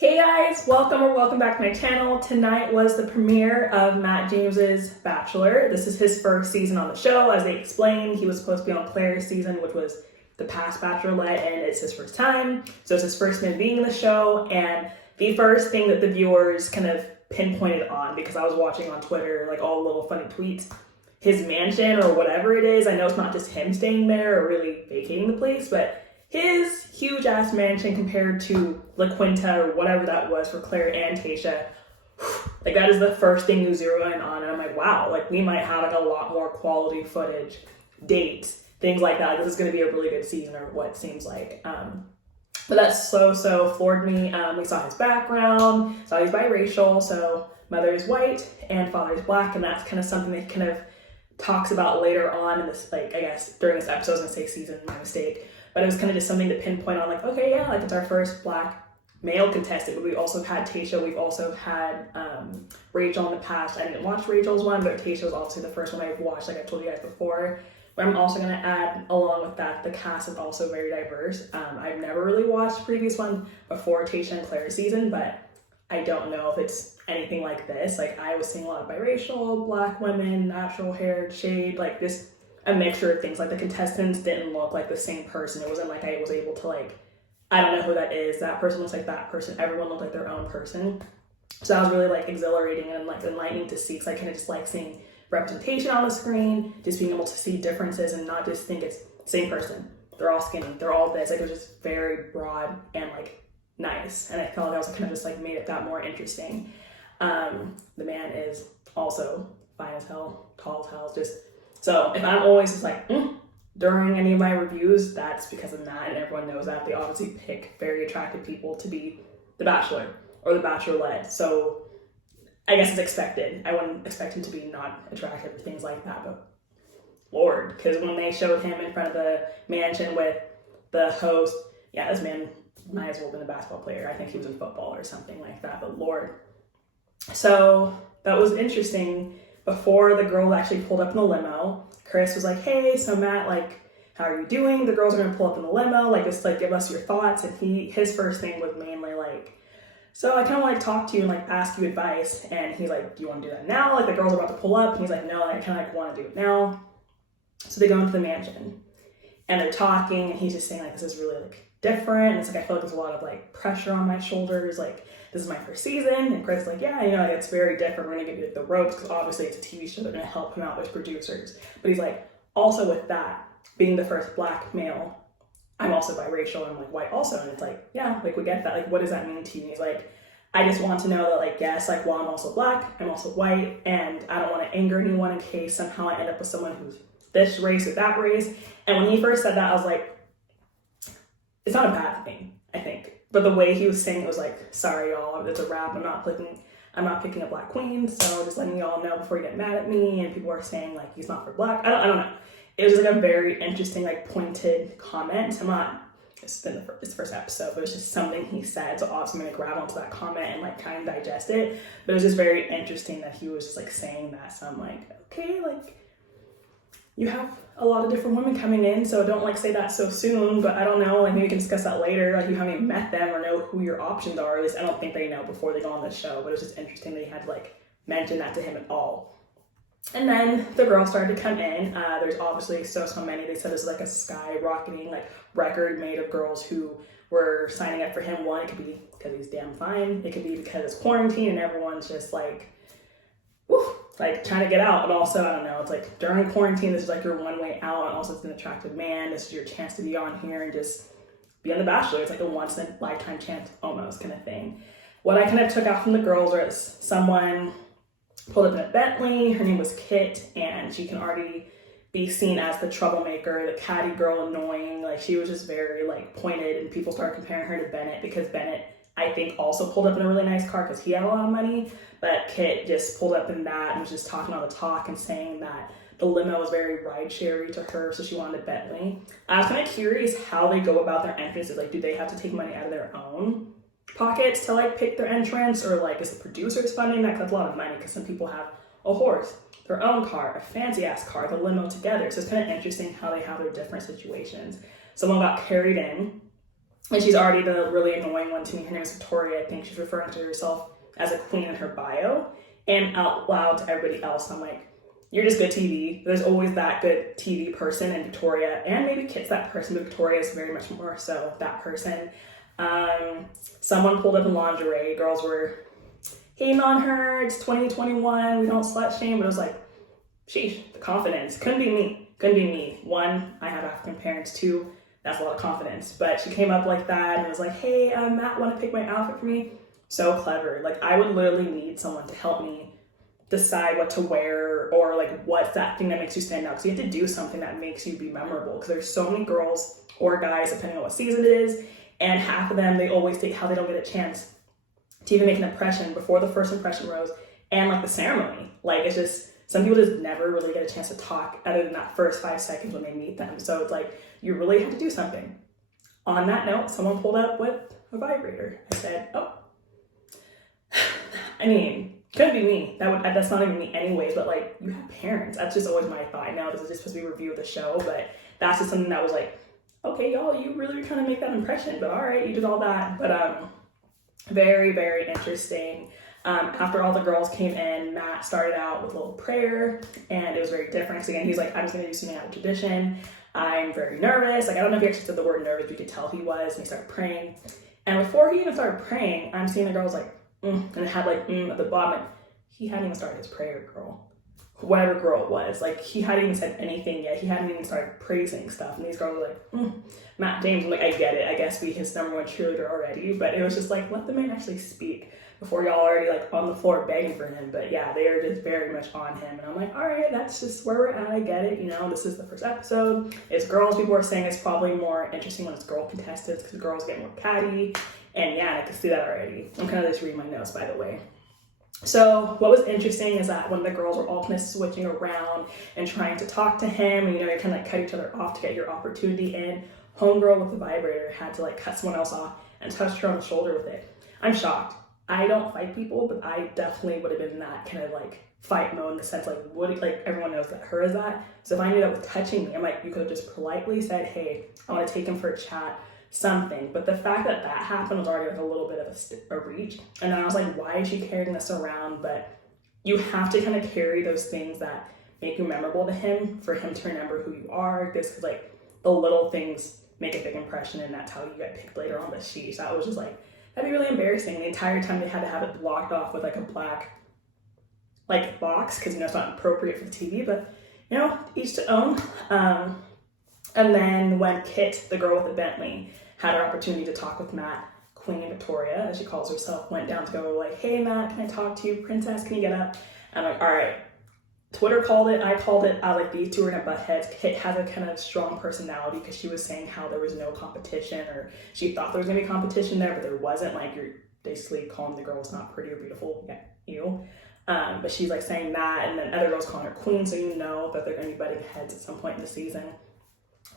Hey guys, welcome back to my channel. Tonight was the premiere of Matt James's Bachelor. This is his first season on the show. As they explained, he was supposed to be on Clare's season, which was the past Bachelorette, and it's his first time. So it's his first time being in the show, and the first thing that the viewers kind of pinpointed on, because I was watching on Twitter, like all the little funny tweets, his mansion or whatever it is. I know it's not just him staying there or really vacating the place, but his huge ass mansion compared to La Quinta or whatever that was for Clare and Tayshia, like that is the first thing you zero in on, and I'm like, wow, like we might have like a lot more quality footage, dates, things like that. Like, this is going to be a really good season, or what it seems like. But that's so floored me. We saw his background, saw he's biracial, so mother is white and father is black, and that's kind of something that he kind of talks about later on in this, like I guess during this episode. I was gonna say season, my mistake. But it was kind of just something to pinpoint on, like, okay, yeah, like it's our first black male contestant. But we also had Tayshia, we've also had Rachel in the past. I didn't watch Rachel's one, but Tayshia was obviously the first one I've watched, like I told you guys before. But I'm also going to add, along with that, the cast is also very diverse. I've never really watched the previous one before Tayshia and Clare's season, but I don't know if it's anything like this. Like, I was seeing a lot of biracial, black women, natural hair, shade, like just a mixture of things. Like the contestants didn't look like the same person. It wasn't like I was able to like, I don't know who that is, that person looks like that person, everyone looked like their own person. So that was really like exhilarating and like enlightening to see, because I kind of just like seeing representation on the screen, just being able to see differences and not just think it's the same person, they're all skinny, they're all this. Like it was just very broad and like nice, and I felt like I was kind of just like made it that more interesting. The man is also fine as hell, tall as hell, just so if I'm always just like, during any of my reviews, that's because of that, and everyone knows that. They obviously pick very attractive people to be the Bachelor or the Bachelorette, so I guess it's expected. I wouldn't expect him to be not attractive or things like that, but Lord, because when they showed him in front of the mansion with the host, yeah, this man might as well have been a basketball player. I think he was in football or something like that, but Lord. So that was interesting. Before the girls actually pulled up in the limo, Chris was like, hey, so Matt, like, how are you doing? The girls are gonna pull up in the limo, like, just like give us your thoughts. And his first thing was mainly like, so I kind of like talk to you and like ask you advice. And he's like, do you want to do that now? Like the girls are about to pull up, and he's like, no, I kind of like want to do it now. So they go into the mansion and they're talking, and he's just saying like, this is really like different. And it's like, I feel like there's a lot of like pressure on my shoulders, like this is my first season. And Chris is like, yeah, you know, like, it's very different. We're gonna give you like, the ropes, because obviously it's a TV show. They're gonna help him out with producers. But he's like, also with that, being the first black male, I'm also biracial and I'm like white also. And it's like, yeah, like we get that. Like, what does that mean to you? And he's like, I just want to know that like, yes, like while I'm also black, I'm also white, and I don't want to anger anyone in case somehow I end up with someone who's this race or that race. And when he first said that, I was like, it's not a bad thing, I think. But the way he was saying it was like, sorry y'all, it's a wrap. I'm not picking a black queen, so just letting y'all know before you get mad at me. And people are saying like he's not for black. I don't know. It was like a very interesting, like pointed comment. It's been it's the first episode, but it's just something he said. So obviously I'm gonna grab onto that comment and like kind of digest it. But it was just very interesting that he was just like saying that. So I'm like, okay, like you have a lot of different women coming in, so don't like say that so soon. But I don't know, like maybe we can discuss that later. Like you haven't even met them or know who your options are. At least I don't think they know before they go on the show. But it's just interesting that he had to like mention that to him at all. And then the girls started to come in. There's obviously so many. They said this is like a skyrocketing like record made of girls who were signing up for him. One, it could be because he's damn fine. It could be because it's quarantine and everyone's just like, woo, like trying to get out. And also, I don't know, it's like during quarantine, this is like your one way out. And also it's an attractive man. This is your chance to be on here and just be on The Bachelor. It's like a once in a lifetime chance almost kind of thing. What I kind of took out from the girls was someone pulled up in a Bentley. Her name was Kit, and she can already be seen as the troublemaker, the catty girl, annoying. Like she was just very like pointed, and people started comparing her to Bennett, because Bennett, I think, also pulled up in a really nice car because he had a lot of money. But Kit just pulled up in that and was just talking all the talk and saying that the limo was very ride-share-y to her, so she wanted a Bentley. I was kind of curious how they go about their entrances. Like, do they have to take money out of their own pockets to like pick their entrance, or like is the producers funding that? 'Cause that's a lot of money, because some people have a horse, their own car, a fancy ass car, the limo together. So it's kind of interesting how they have their different situations. Someone got carried in And she's already the really annoying one to me. Her name is Victoria. I think she's referring to herself as a queen in her bio and out loud to everybody else. I'm like, you're just good TV. There's always that good TV person in Victoria, and maybe Kit's that person, but Victoria is very much more so that person. Someone pulled up in lingerie. Girls were hating on her. It's 2021. We don't slut shame. But it was like, sheesh, the confidence. Couldn't be me. Couldn't be me. One, I have African parents. Two, that's a lot of confidence. But she came up like that and was like, hey, Matt, want to pick my outfit for me? So clever. Like, I would literally need someone to help me decide what to wear, or like what's that thing that makes you stand out, because you have to do something that makes you be memorable, because there's so many girls or guys depending on what season it is, and half of them, they always take how they don't get a chance to even make an impression before the first impression rose and like the ceremony. Like, it's just, some people just never really get a chance to talk other than that first 5 seconds when they meet them. So it's like, you really have to do something. On that note, someone pulled up with a vibrator. I said, oh, I mean, couldn't be me. That's not even me anyways, but like, you have parents. That's just always my thought. Now this is just supposed to be a review of the show, but that's just something that was like, okay, y'all, you really were trying to make that impression, but all right, you did all that. But very, very interesting. After all the girls came in, Matt started out with a little prayer, and it was very different. So again, he's like, I'm just gonna do something out of tradition. I'm very nervous. Like, I don't know if he actually said the word nervous, but you could tell he was, and he started praying. And before he even started praying, I'm seeing the girls like, and it had like at the bottom. Like, he hadn't even started his prayer, girl. Whatever girl it was, like, he hadn't even said anything yet. He hadn't even started praising stuff, and these girls were like, Matt James. I'm like, I get it. I guess be his number one cheerleader already, but it was just like, let the man actually speak before y'all already like on the floor begging for him. But yeah, they are just very much on him, and I'm like, all right, that's just where we're at. I get it. You know, this is the first episode. It's girls. People are saying it's probably more interesting when it's girl contestants because girls get more catty. And yeah, I can see that already. I'm kind of just reading my notes, by the way. So what was interesting is that when the girls were all kind of switching around and trying to talk to him, and you know, you kind of like cut each other off to get your opportunity in, homegirl with the vibrator had to like cut someone else off and touch her on the shoulder with it. I'm shocked. I don't fight people, but I definitely would have been in that kind of like fight mode, in the sense like, what, like, everyone knows that her is that. So if I knew that was touching me, I'm like, you could have just politely said, hey, I want to take him for a chat, something. But the fact that that happened was already like a little bit of a reach. And then I was like, why is she carrying this around? But you have to kind of carry those things that make you memorable to him for him to remember who you are, because like the little things make a big impression, and that's how you get picked later on. But sheesh, that was just like, that'd be really embarrassing. The entire time they had to have it blocked off with like a black like box, because you know it's not appropriate for the TV, but you know, each to own. And then when Kit, the girl with the Bentley, had her opportunity to talk with Matt, Queen Victoria, as she calls herself, went down to go like, hey Matt, can I talk to you? Princess, can you get up? And I'm like, all right. Twitter called it, I called it. I like, these two are gonna butt heads. Kit has a kind of strong personality because she was saying how there was no competition, or she thought there was gonna be competition there, but there wasn't. Like, you're basically calling the girls not pretty or beautiful. Yeah, you. But she's like saying that, and then other girls calling her queen, so you know that they're gonna be butting heads at some point in the season.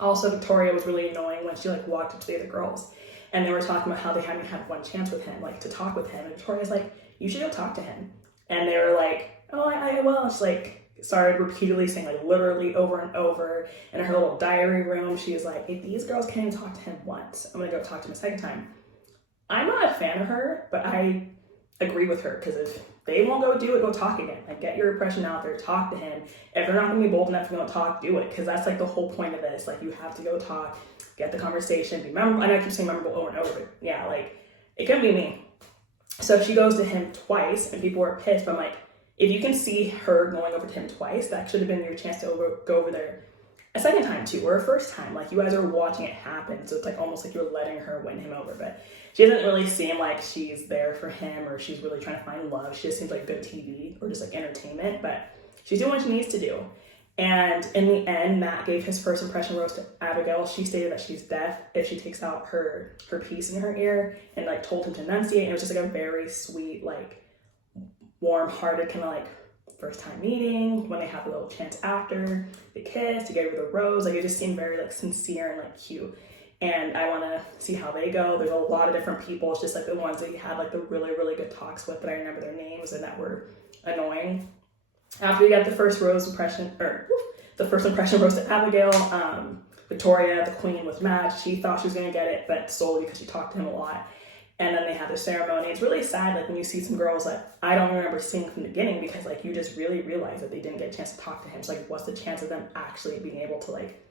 Also, Victoria was really annoying when she like walked up to the other girls, and they were talking about how they hadn't had one chance with him, like to talk with him. And Victoria's like, you should go talk to him. And they were like, oh, I will. She's like, started repeatedly saying like literally over and over in her little diary room. She was like, if these girls can't even talk to him once, I'm gonna go talk to him a second time. I'm not a fan of her, but I agree with her, because if they won't go do it, go talk again. Like, get your impression out there, talk to him. If they're not gonna be bold enough to go talk, do it, because that's like the whole point of this. Like, you have to go talk, get the conversation, be memorable. I know I keep saying memorable over and over, but yeah, like, it couldn't be me. So she goes to him twice, and people were pissed, but I'm like, if you can see her going over to him twice, that should have been your chance to go over there a second time too, or a first time. Like, you guys are watching it happen, so it's like almost like you're letting her win him over. But she doesn't really seem like she's there for him, or she's really trying to find love. She just seems like good TV or just like entertainment, but she's doing what she needs to do. And in the end, Matt gave his first impression rose to Abigail. She stated that she's deaf if she takes out her piece in her ear, and like told him to enunciate. And it was just like a very sweet, like warm-hearted kind of like first time meeting, when they have a little chance after the kiss to give her the rose. Like, it just seemed very like sincere and like cute. And I want to see how they go. There's a lot of different people. It's just like the ones that he had like the really, really good talks with, that I remember their names and that were annoying. After we got the first impression rose to Abigail, Victoria, the queen, was mad. She thought she was gonna get it, but solely because she talked to him a lot. And then they had the ceremony. It's really sad, like when you see some girls that I don't remember seeing from the beginning, because like you just really realize that they didn't get a chance to talk to him. So like, what's the chance of them actually being able to like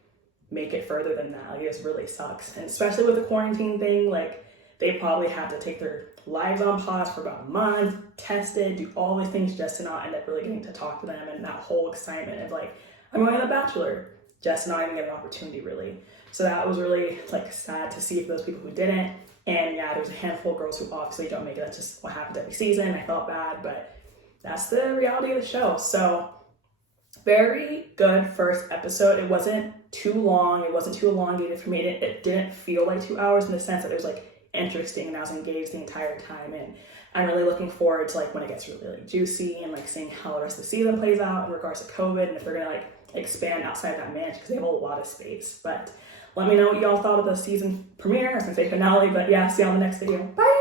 make it further than that? Like, it just really sucks. And especially with the quarantine thing, like they probably had to take their lives on pause for about a month, test it, do all these things just to not end up really getting to talk to them. And that whole excitement of like, I'm going to the Bachelor, just not even get an opportunity really. So that was really like sad to see for those people who didn't. And yeah, there's a handful of girls who obviously don't make it. That's just what happens every season. I felt bad, but that's the reality of the show. So very good first episode. It wasn't too long. It wasn't too elongated for me. It didn't feel like 2 hours in the sense that it was like interesting and I was engaged the entire time. And I'm really looking forward to like when it gets really, really juicy and like seeing how the rest of the season plays out in regards to COVID and if they're gonna like expand outside that mansion because they have a lot of space. But let me know what y'all thought of the season premiere. I was gonna say finale, but yeah, see you on the next video. Bye!